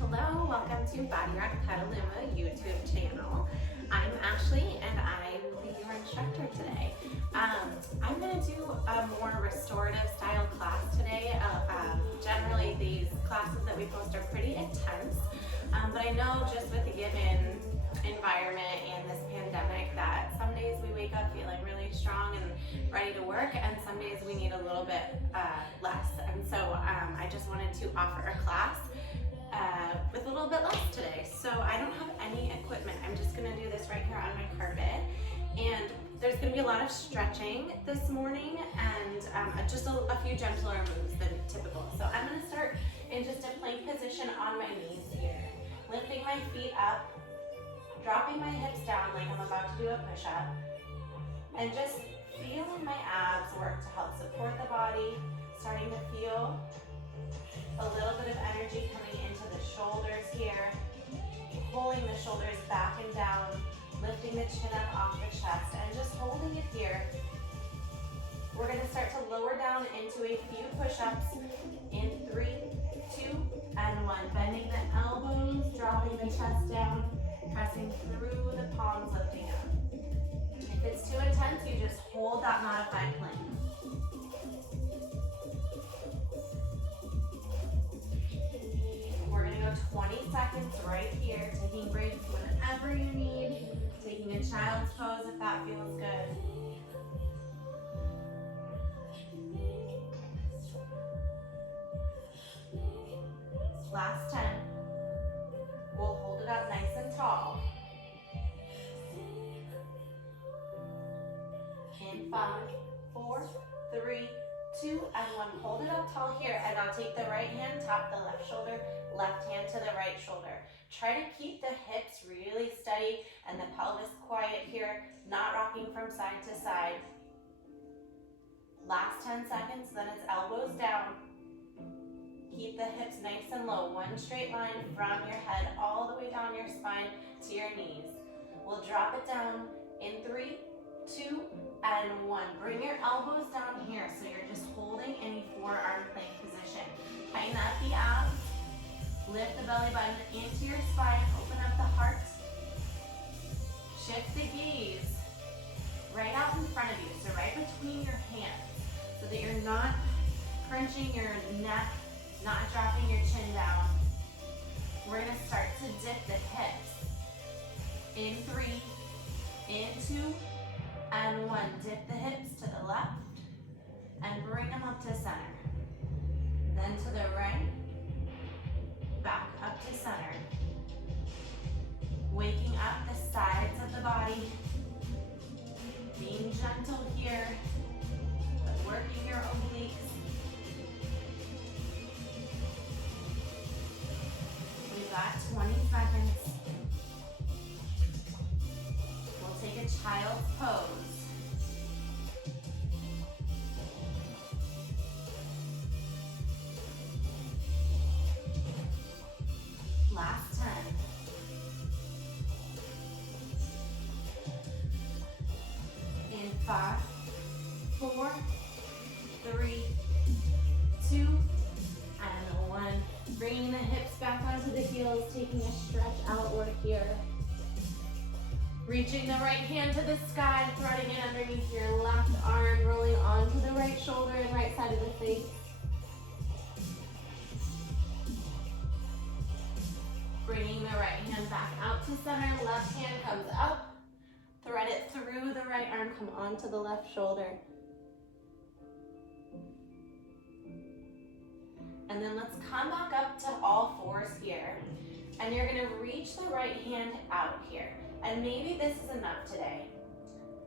Hello, welcome to Body Rock Petaluma YouTube channel. I'm Ashley and I will be your instructor today. I'm going to do a more restorative style class today. Generally these classes that we post are pretty intense, but I know just with the given environment and this pandemic that some days we wake up feeling really strong and ready to work, and some days we need a little bit less. And so I just wanted to offer a class with a little bit less today. So I don't have any equipment. I'm just gonna do this right here on my carpet. And there's gonna be a lot of stretching this morning and just a few gentler moves than typical. So I'm gonna start in just a plank position on my knees here. Lifting my feet up, dropping my hips down like I'm about to do a push-up, and just feeling my abs work to help support the body, starting to feel a little bit of energy coming into the shoulders here, pulling the shoulders back and down, lifting the chin up off the chest, and just holding it here. We're going to start to lower down into a few push-ups in 3, 2, and 1. Bending the elbows, dropping the chest down, pressing through the palms, lifting up. If it's too intense, you just hold that modified plank. We're going to go 20 seconds right here, taking breaks whenever you need, taking a child's pose if that feels good. Last 10. We'll hold it up nice and tall. In 5, 4, 3, 2, and 1. Hold it up tall here, and I'll take the right hand, tap the left shoulder, left hand to the right shoulder. Try to keep the hips really steady and the pelvis quiet here, not rocking from side to side. Last 10 seconds, then it's elbows down. Keep the hips nice and low, one straight line from your head all the way down your spine to your knees. We'll drop it down in 3, 2, and 1. Bring your elbows down here so you're just holding in a forearm plank position. Tighten up the abs, lift the belly button into your spine, open up the heart. Shift the gaze right out in front of you, so right between your hands, so that you're not crunching your neck, not dropping your chin down. We're gonna start to dip the hips. In 3, in 2, and 1. Dip the hips to the left and bring them up to center. Then to the right, back up to center. Waking up the sides of the body, being gentle here, but working your obliques. We've got 20 seconds. We'll take a child's pose. Last 10. In 5, 4, 3, 2, and 1. Bringing the hips back onto the heels, taking a stretch outward here. Reaching the right hand to the sky, threading it underneath your left arm, rolling onto the right shoulder and right side of the face. Bringing the right hand back out to center, left hand comes up, thread it through the right arm, come onto the left shoulder. And then let's come back up to all fours here. And you're gonna reach the right hand out here. And maybe this is enough today.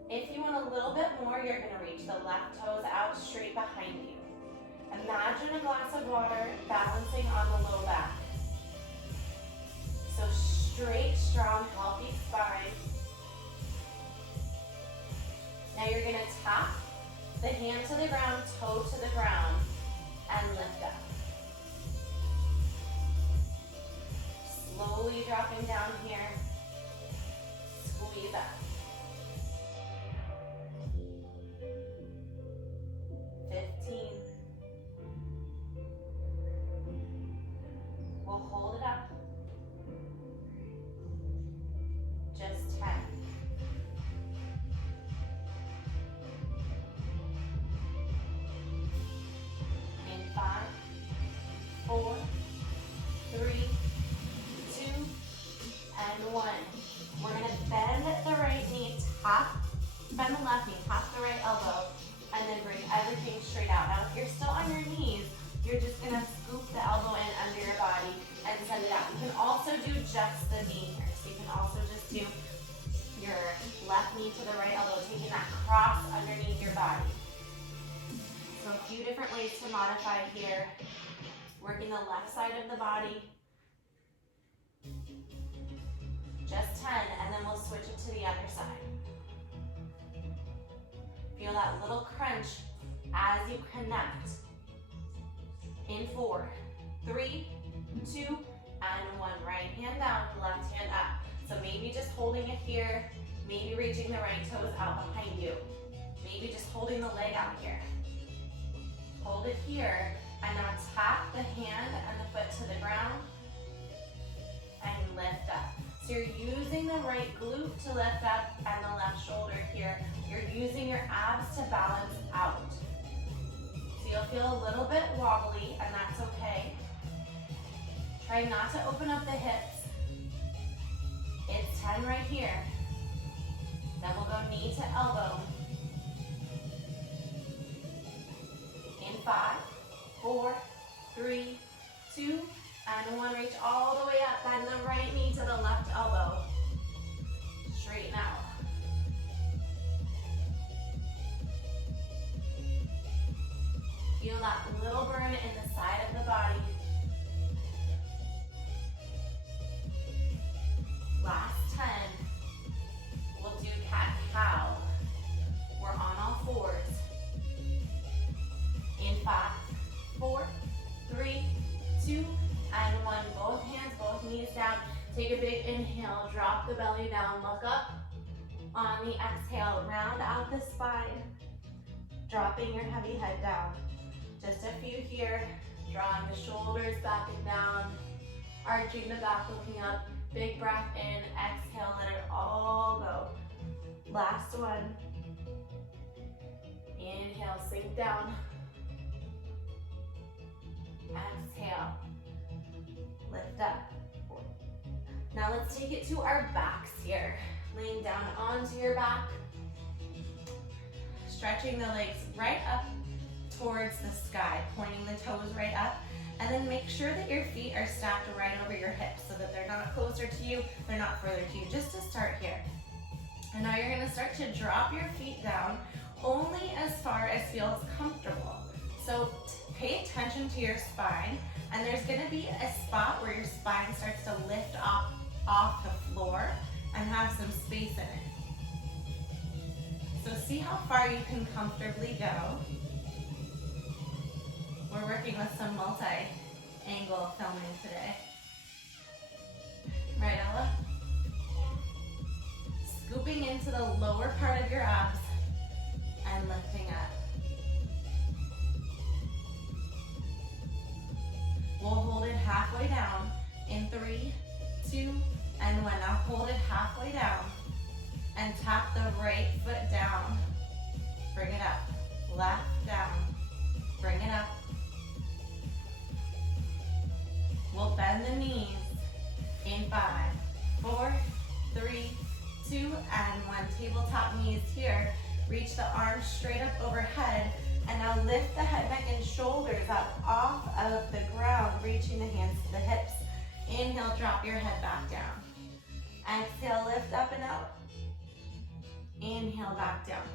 If you want a little bit more, you're gonna reach the left toes out straight behind you. Imagine a glass of water balancing on the low back. So straight, strong, healthy spine. Now you're gonna tap the hand to the ground, toe to the ground, and lift up. Slowly dropping down here. Squeeze up. 15. We'll hold it up and one. We're gonna bend the right knee, bend the left knee, tap the right elbow, and then bring everything straight out. Now, if you're still on your knees, you're just gonna scoop the elbow in under your body and send it out. You can also do just the knee here. So you can also just do your left knee to the right elbow, taking that cross underneath your body. So a few different ways to modify here. Working the left side of the body. Just 10, and then we'll switch it to the other side. Feel that little crunch as you connect. In 4, 3, 2, and 1. Right hand down, left hand up. So maybe just holding it here, maybe reaching the right toes out behind you. Maybe just holding the leg out here. Hold it here, and now tap the hand and the foot to the ground, and lift up. So you're using the right glute to lift up and the left shoulder here. You're using your abs to balance out. So you'll feel a little bit wobbly, and that's okay. Try not to open up the hips. It's 10 right here. Then we'll go knee to elbow. In 5, 4, 3, 2, and 1. Reach all the way up. Bend the right knee to the left elbow. Straighten out. Feel that little burn in the side of the body. Last 10. We'll do cat-cow. We're on all fours. In 5, 4, 3, 2, and 1. Both hands, both knees down. Take a big inhale, drop the belly down, look up. On the exhale, round out the spine, dropping your heavy head down. Just a few here, drawing the shoulders back and down, arching the back, looking up. Big breath in, exhale, let it all go. Last one. Inhale, sink down. Exhale, lift up. Now let's take it to our backs here. Laying down onto your back. Stretching the legs right up towards the sky, pointing the toes right up. And then make sure that your feet are stacked right over your hips so that they're not closer to you, they're not further to you, just to start here. And now you're gonna start to drop your feet down only as far as feels comfortable. So pay attention to your spine, and there's gonna be a spot where your spine starts to lift off the floor and have some space in it. So see how far you can comfortably go. We're working with some multi-angle filming today. Right, Ella? Scooping into the lower part of your abs and lifting up. We'll hold it halfway down in 3, 2, and 1. Now hold it halfway down and tap the right foot down. Bring it up. Left down. Bring it up. We'll bend the knees in 5, 4, 3, 2, and 1. Tabletop knees here. Reach the arms straight up overhead. And now lift the head, neck, and shoulders up off of the ground, reaching the hands to the hips. Inhale, drop your head back down. Exhale, lift up and out. Inhale, back down.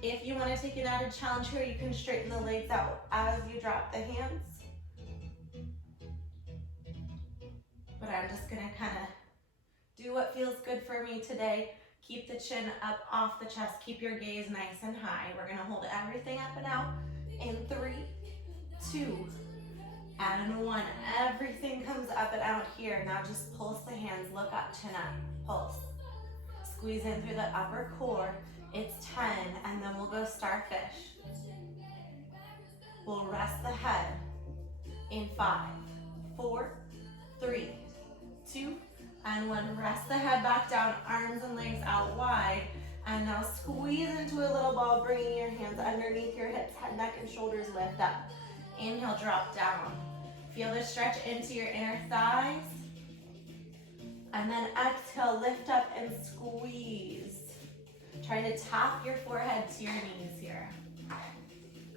If you want to take an added challenge here, you can straighten the legs out as you drop the hands. But I'm just gonna kind of do what feels good for me today. Keep the chin up off the chest. Keep your gaze nice and high. We're gonna hold everything up and out in 3, 2, and 1. Everything comes up and out here. Now just pulse the hands, look up, chin up, pulse. Squeeze in through the upper core. It's 10, and then we'll go starfish. We'll rest the head in 5, 4, 3, 2, and 1. Rest the head back down, arms and legs out wide. And now squeeze into a little ball, bringing your hands underneath your hips, head, neck, and shoulders lift up. Inhale, drop down. Feel the stretch into your inner thighs. And then exhale, lift up and squeeze. Trying to tap your forehead to your knees here.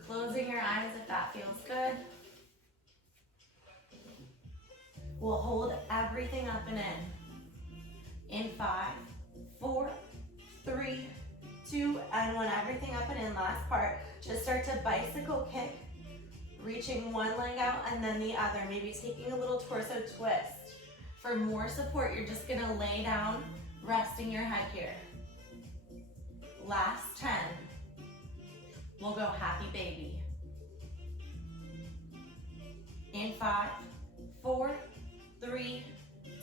Closing your eyes if that feels good. We'll hold everything up and in. In 5, 4, 3, 2, and 1. Everything up and in. Last part. Just start to bicycle kick. Reaching one leg out and then the other. Maybe taking a little torso twist. For more support, you're just gonna lay down, resting your head here. Last 10. We'll go happy baby. In 5, 4, 3,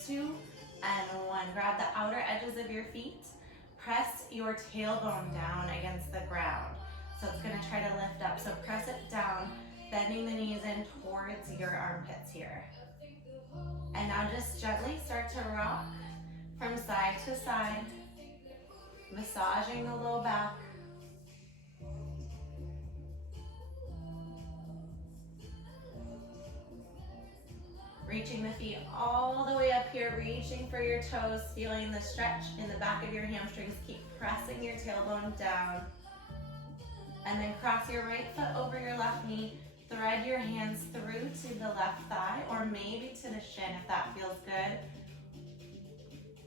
2, and 1. Grab the outer edges of your feet. Press your tailbone down against the ground. So it's gonna try to lift up. So press it down, bending the knees in towards your armpits here. And now just gently start to rock from side to side, massaging the low back. Reaching the feet all the way up here, reaching for your toes, feeling the stretch in the back of your hamstrings. Keep pressing your tailbone down. And then cross your right foot over your left knee. Thread your hands through to the left thigh or maybe to the shin if that feels good.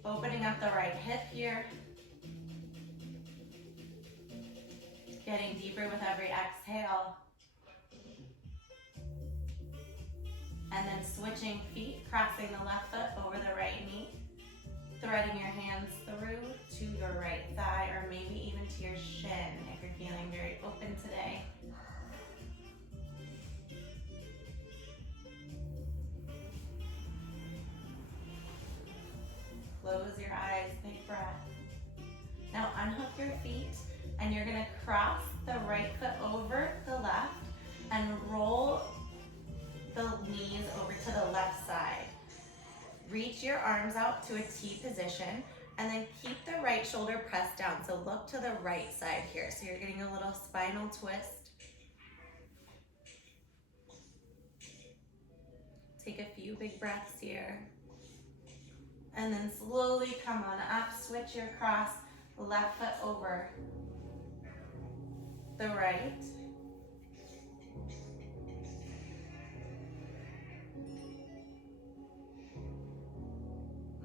Opening up the right hip here. Getting deeper with every exhale. And then switching feet, crossing the left foot over the right knee. Threading your hands through to your right thigh or maybe even to your shin if you're feeling very open today. Close your eyes, big breath. Now unhook your feet and you're gonna cross the right foot over the left and roll the knees over to the left side. Reach your arms out to a T position and then keep the right shoulder pressed down. So look to the right side here. So you're getting a little spinal twist. Take a few big breaths here. And then slowly come on up, switch your cross, left foot over the right.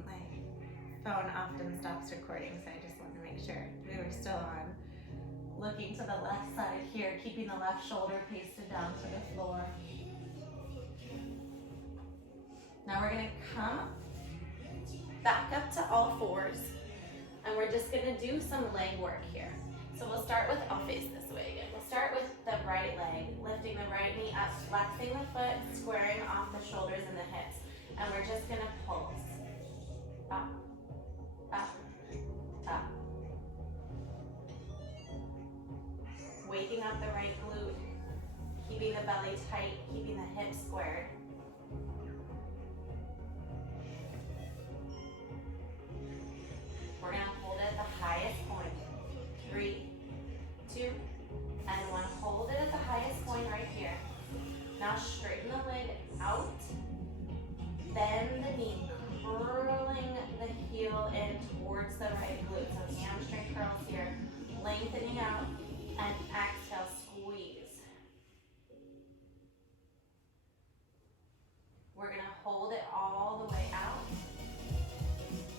My phone often stops recording, so I just want to make sure we were still on. Looking to the left side here, keeping the left shoulder pasted down to the floor. Now we're gonna come back up to all fours, and we're just gonna do some leg work here. So we'll start with, I'll face this way again. We'll start with the right leg, lifting the right knee up, flexing the foot, squaring off the shoulders and the hips. And we're just gonna pulse. Up, up, up. Waking up the right glute, keeping the belly tight, keeping the hips squared. We're gonna hold it at the highest point. 3, 2, and 1. Hold it at the highest point right here. Now straighten the leg out. Bend the knee, curling the heel in towards the right glute. So hamstring curls here. Lengthening out and exhale, squeeze. We're gonna hold it all the way out.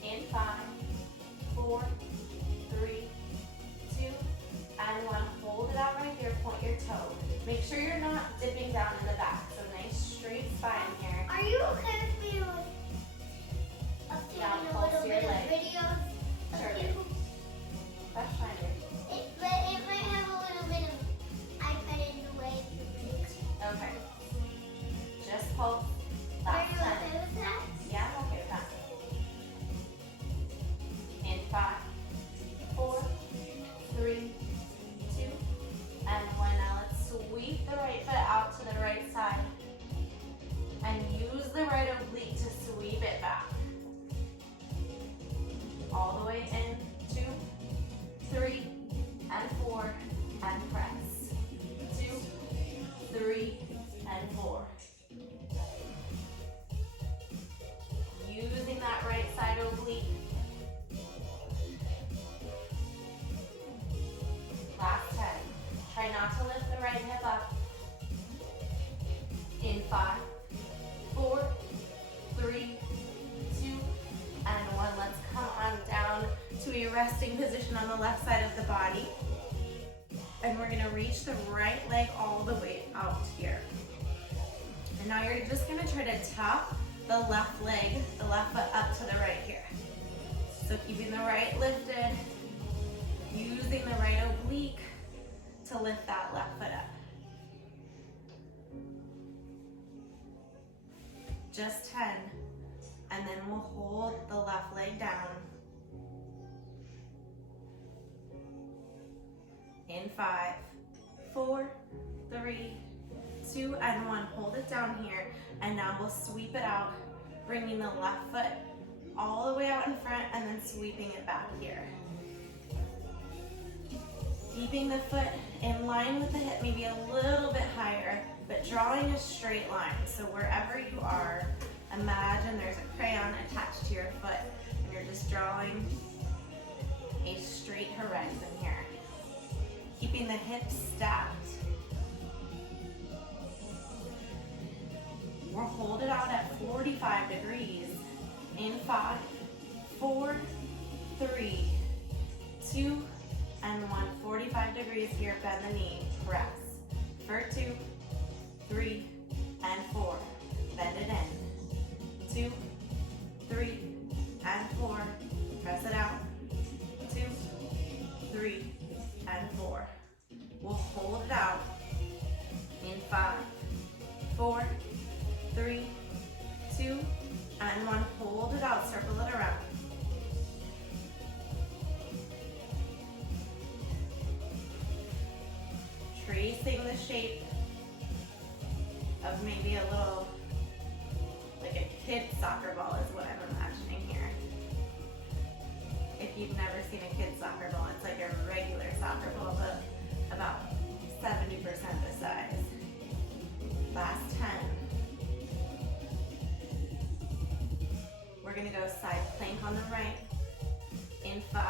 In 5, 4, 3, 2, and 1. Hold it out right there, point your toe. Make sure you're not dipping down in the back. So nice straight spine here. Are you okay with me updating a little bit of videos? Sure. That's fine. But it might have a little bit of iPad in the way. Okay. Just pulse. Are you okay with that? Yeah, I'm okay with that. In 5, 4, 3, 2, and 1. Now let's sweep the right now to lift the right hip up. In 5, 4, 3, 2, and 1. Let's come on down to a resting position on the left side of the body. And we're gonna reach the right leg all the way out here. And now you're just gonna try to tap the left leg, the left foot up to the right here. So keeping the right lifted, using the right oblique to lift that left foot up. Just 10, and then we'll hold the left leg down. In 5, 4, 3, 2, and 1. Hold it down here, and now we'll sweep it out, bringing the left foot all the way out in front, and then sweeping it back here. Keeping the foot in line with the hip, maybe a little bit higher, but drawing a straight line. So wherever you are, imagine there's a crayon attached to your foot, and you're just drawing a straight horizon here. Keeping the hips stacked. We'll hold it out at 45 degrees. In 5, 4, 3, 2, and 1. 45 degrees here, bend the knee, press. For 2, 3, and 4. Bend it in. 2, 3, and 4. Press it out. 2, 3, and 4. We'll hold it out. In 5, 4, 3, 2, and 1. Hold it out, circle it around. Tracing the shape of maybe a little, like a kid's soccer ball is what I'm imagining here. If you've never seen a kid's soccer ball, it's like a regular soccer ball, but about 70% the size. Last 10. We're gonna go side plank on the right. In 5,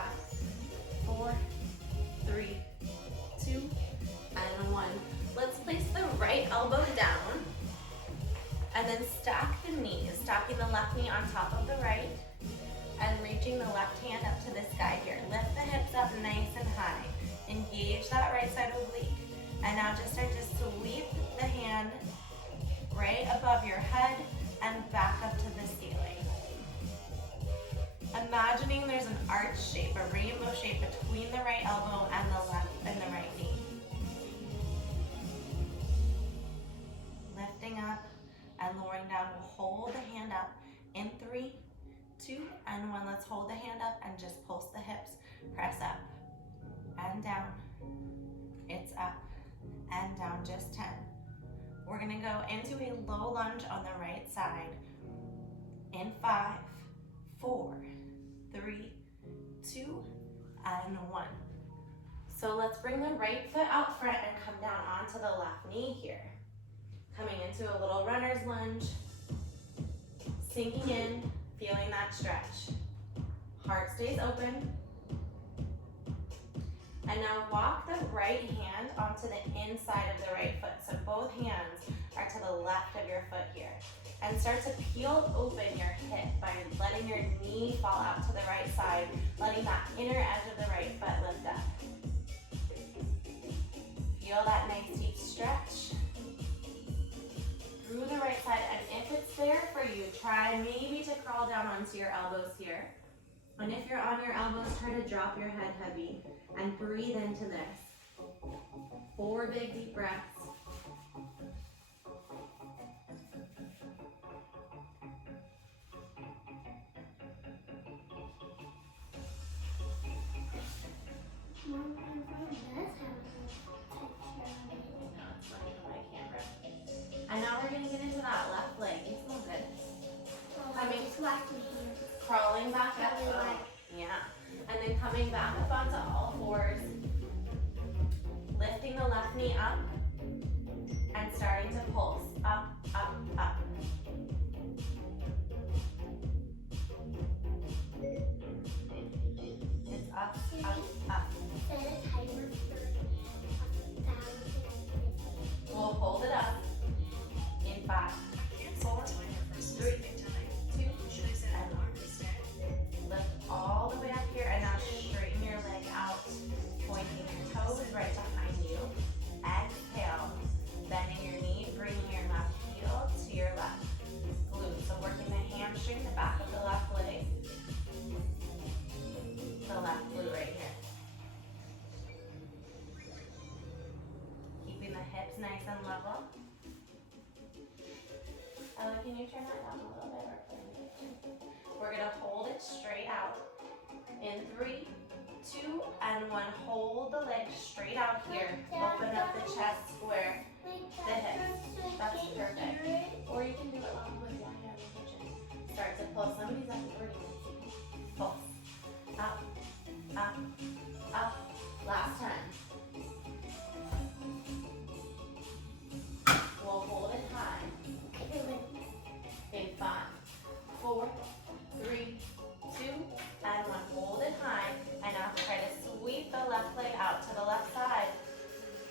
4, 3, 2, and 1. Let's place the right elbow down and then stack the knees, stacking the left knee on top of the right and reaching the left hand up to the sky here. Lift the hips up nice and high. Engage that right side oblique. And now just start to sweep the hand right above your head and back up to the ceiling. Imagining there's an arch shape, a rainbow shape between the right elbow and the left and the right knee. Lifting up and lowering down. We'll hold the hand up in 3, 2, and 1. Let's hold the hand up and just pulse the hips. Press up and down. It's up and down, just 10. We're gonna go into a low lunge on the right side. In 5, 4, 3, 2, and 1. So let's bring the right foot out front and come down onto the left knee here. Coming into a little runner's lunge, sinking in, feeling that stretch. Heart stays open. And now walk the right hand onto the inside of the right foot. So both hands are to the left of your foot here. And start to peel open your hip by letting your knee fall out to the right side, letting that inner edge of the right foot lift up. Feel that nice deep stretch through the right side. And if it's there for you, try maybe to crawl down onto your elbows here. And if you're on your elbows, try to drop your head heavy and breathe into this. 4 big deep breaths. Mom, my phone does have a picture of it. No, it's not even my camera. And now we're gonna get into that left leg. You smell good. I just watched it here. Crawling back up. Really like. Yeah. And then coming back up onto all fours. Lifting the left knee up and starting to pulse up, up, up. It's up, up, up. Set a timer for 1,000. nice and level. Ella, can you turn that down a little bit? We're gonna hold it straight out. In 3, 2, and 1. Hold the leg straight out here. Open up the chest square, the hips. That's perfect. Or you can do it along with one hand in the kitchen. Start to pull. Somebody's at the 30 minutes. Pulse. Up, up, up. Last time. We'll hold it high. In 5, 4, 3, 2, and 1. Hold it high. And now try to sweep the left leg out to the left side.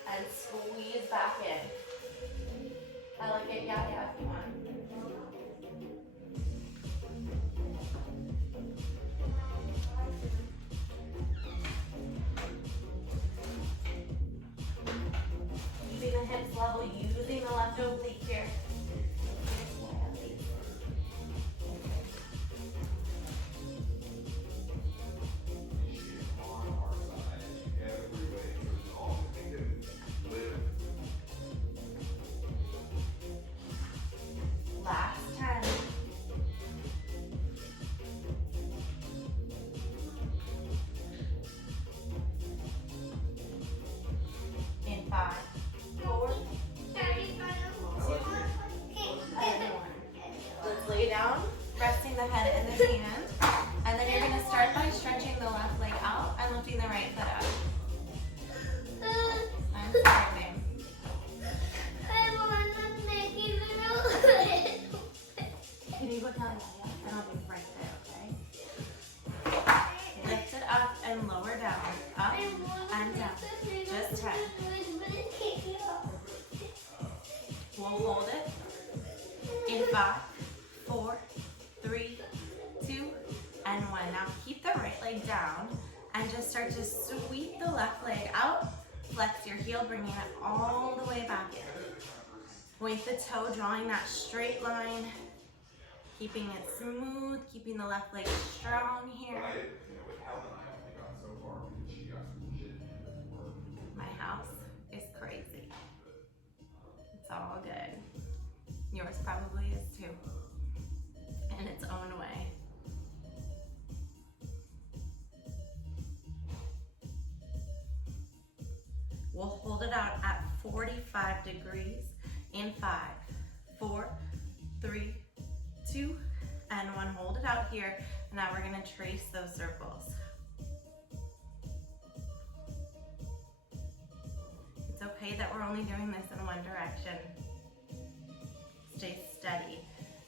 And squeeze back in. I like it, yeah, if you want. Keeping the hips level, using the left oblique here. Last 10. In 5, 4, 3, 2, and 1. Let's lay down, resting the head in the hand. And then you're going to start by stretching the left leg out and lifting the right foot up. I'm sorry, babe. Can you go tell Yaya? And I'll be right there, okay? Lift it up and lower down. Up and down. Just 10. We'll hold it. In 5, 4, 3, 2, and 1. Now keep the right leg down and just start to sweep the left leg out. Flex your heel, bringing it all the way back in. Point the toe, drawing that straight line. Keeping it smooth, keeping the left leg strong here. With Helen, I only got so far because she got some shit before. My house is crazy. It's all good. Yours probably is too. In its own way. We'll hold it out at 45 degrees in 5, 4, 3, 2, and 1. Hold it out here. Now we're gonna trace those circles. It's okay that we're only doing this in one direction. Stay steady.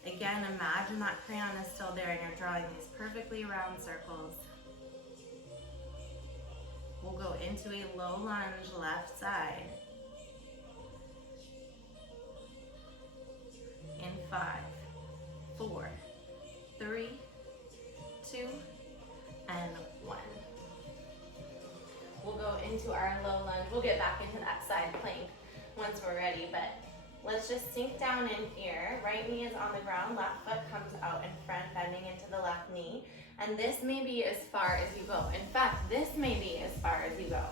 Again, imagine that crayon is still there and you're drawing these perfectly round circles. We'll go into a low lunge left side. In 5, 4, 3, 2, and 1. We'll go into our low lunge. We'll get back into that side plank once we're ready, but let's just sink down in here. Right knee is on the ground, left foot comes out in front, bending into the left knee. And this may be as far as you go. In fact, this may be as far as you go.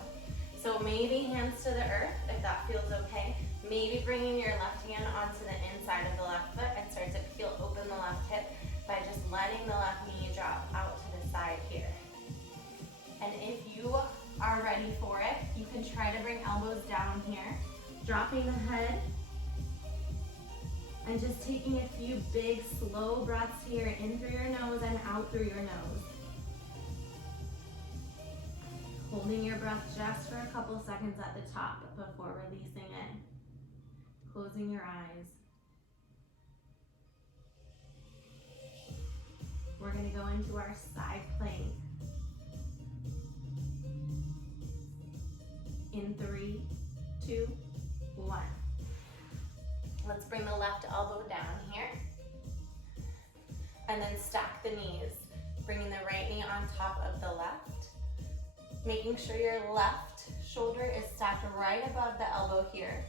So maybe hands to the earth, if that feels okay. Maybe bringing your left hand onto the inside of the left foot and start to feel open the left hip by just letting the left knee drop out to the side here. And if you are ready for it, you can try to bring elbows down here, dropping the head, and just taking a few big, slow breaths here, in through your nose and out through your nose. Holding your breath just for a couple seconds at the top before releasing it. Closing your eyes. We're gonna go into our side plank. In 3, 2, 1. Let's bring the left elbow down here. And then stack the knees. Bringing the right knee on top of the left. Making sure your left shoulder is stacked right above the elbow here.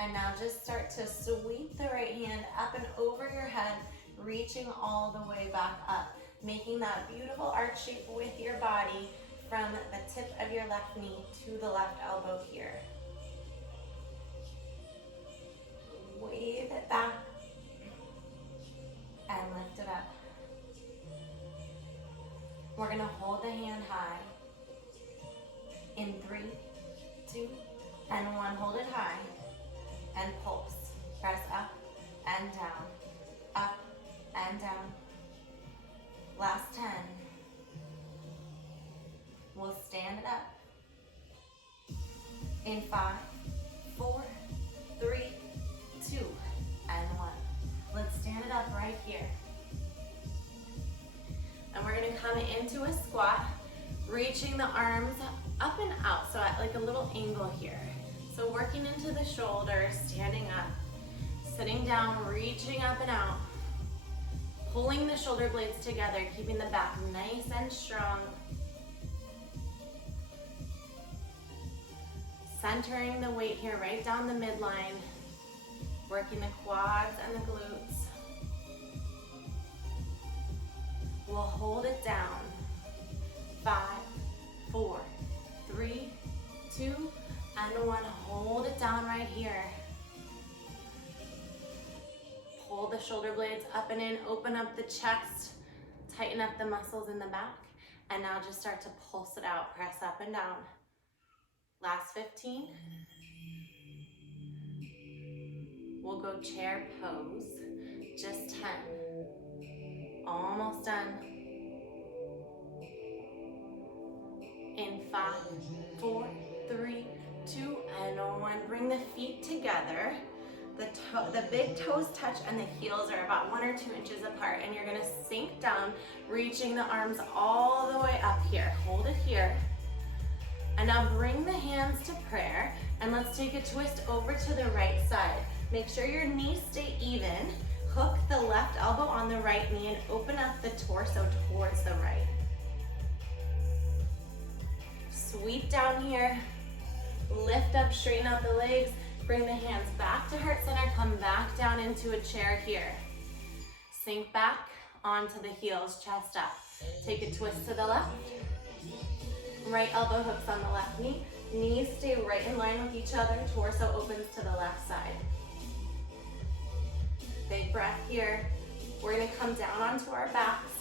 And now just start to sweep the right hand up and over your head, reaching all the way back up. Making that beautiful arch shape with your body from the tip of your left knee to the left elbow here. Wave it back and lift it up. We're gonna hold the hand high. In 3, 2, and 1. Hold it high and pulse. Press up and down, up and down. Last 10. We'll stand it up. In 5, 4, 3, 2, and 1. Let's stand it up right here. And we're gonna come into a squat, reaching the arms up and out, so at like a little angle here. So working into the shoulders, standing up, sitting down, reaching up and out, pulling the shoulder blades together, keeping the back nice and strong. Centering the weight here right down the midline, working the quads and the glutes. We'll hold it down. 5, 4, 3, 2, and 1. Hold it down right here. Pull the shoulder blades up and in, open up the chest, tighten up the muscles in the back, and now just start to pulse it out. Press up and down. Last 15. We'll go chair pose. Just 10. Almost done. In 5, 4, 3, 2, and 1. Bring the feet together. The big toes touch and the heels are about 1 or 2 inches apart, and you're gonna sink down, reaching the arms all the way up here. Hold it here. And now bring the hands to prayer, and let's take a twist over to the right side. Make sure your knees stay even. Hook the left elbow on the right knee and open up the torso towards the right. Sweep down here. Lift up, straighten out the legs. Bring the hands back to heart center. Come back down into a chair here. Sink back onto the heels, chest up. Take a twist to the left. Right elbow hooks on the left knee. Knees stay right in line with each other. Torso opens to the left side. Big breath here. We're gonna come down onto our backs.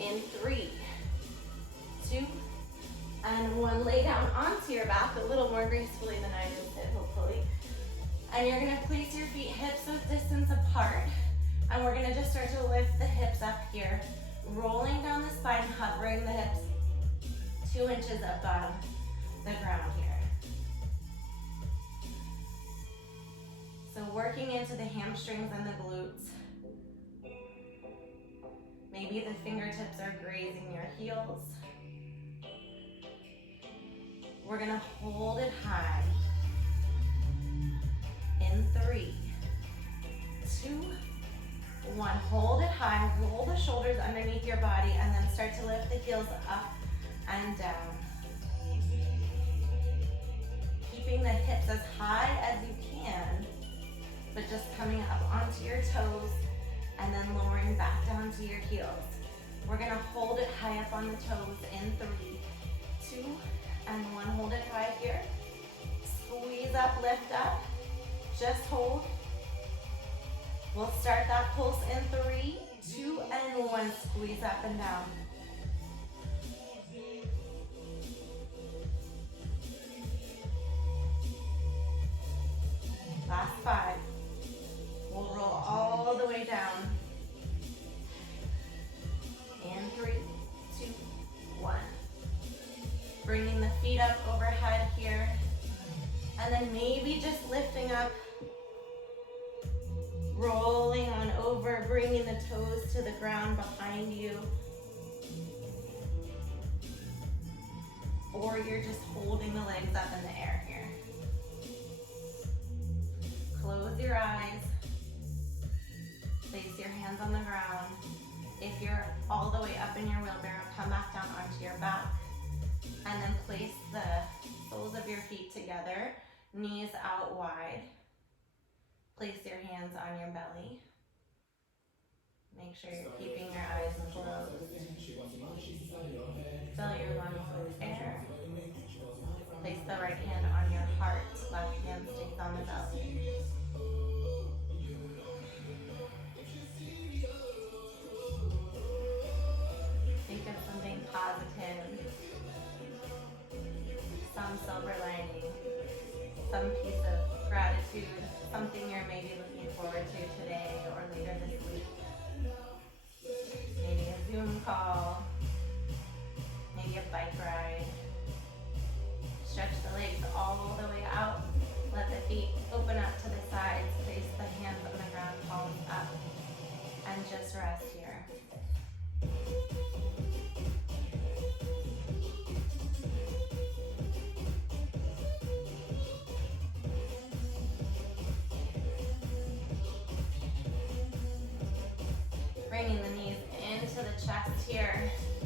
In 3, 2, and 1. Lay down onto your back a little more gracefully than I just did, hopefully. And you're gonna place your feet hips width distance apart. And we're gonna just start to lift the hips up here. Rolling down the spine, hovering the hips 2 inches above the ground here. So working into the hamstrings and the glutes. Maybe the fingertips are grazing your heels. We're gonna hold it high. In 3, 2, 1. Hold it high, roll the shoulders underneath your body, and then start to lift the heels up and down. Keeping the hips as high as you can, but just coming up onto your toes and then lowering back down to your heels. We're gonna hold it high up on the toes in 3, 2, and 1. Hold it high here. Squeeze up, lift up. Just hold. We'll start that pulse in 3, 2, and 1. Squeeze up and down. Last 5. We'll roll all the way down. In 3, 2, 1. Bringing the feet up overhead here. And then maybe just lifting up, rolling on over, bringing the toes to the ground behind you. Or you're just holding the legs up in the air here. Close your eyes. Place your hands on the ground. If you're all the way up in your wheelbarrow, come back down onto your back. And then place the soles of your feet together, knees out wide. Place your hands on your belly. Make sure you're keeping your eyes closed. Fill your lungs with air. Place the right hand on your heart, left hand stays on the belly. here.